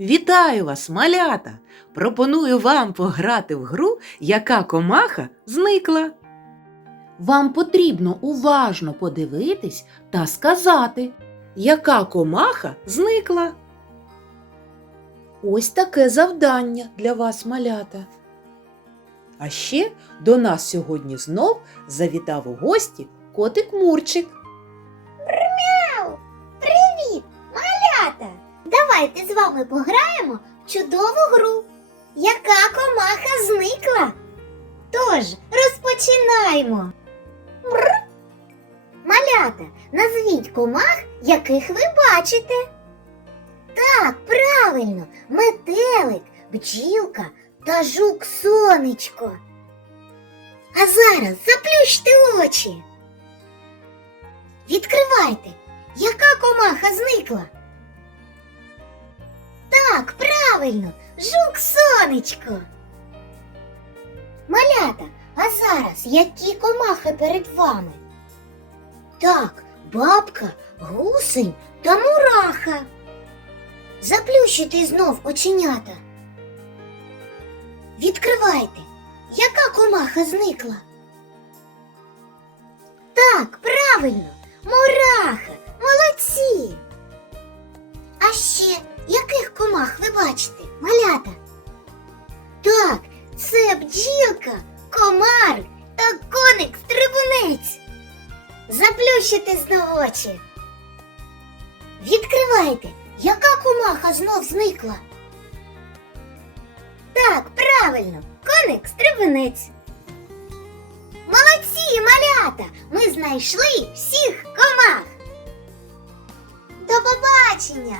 Вітаю вас, малята! Пропоную вам пограти в гру, яка комаха зникла. Вам потрібно уважно подивитись та сказати, яка комаха зникла. Ось таке завдання для вас, малята. А ще до нас сьогодні знов завітав у гості котик Мурчик. Давайте з вами пограємо в чудову гру. Яка комаха зникла? Тож, розпочинаємо. Мр. Малята, назвіть комах, яких ви бачите. Так, правильно, метелик, бджілка та жук сонечко. А зараз заплющте очі. Відкривайте, яка комаха зникла? Так, правильно, жук сонечко. Малята, а зараз які комахи перед вами? Так, бабка, гусень та мураха. Заплющуйте знов оченята. Відкривайте, яка комаха зникла? Так, правильно, яких ви бачите, малята? Так, це бджілка, комар та коник стрибунець. Заплющите знов очі. Відкривайте, яка комаха знов зникла? Так, правильно, коник стрибунець. Молодці, малята! Ми знайшли всіх комах. До побачення!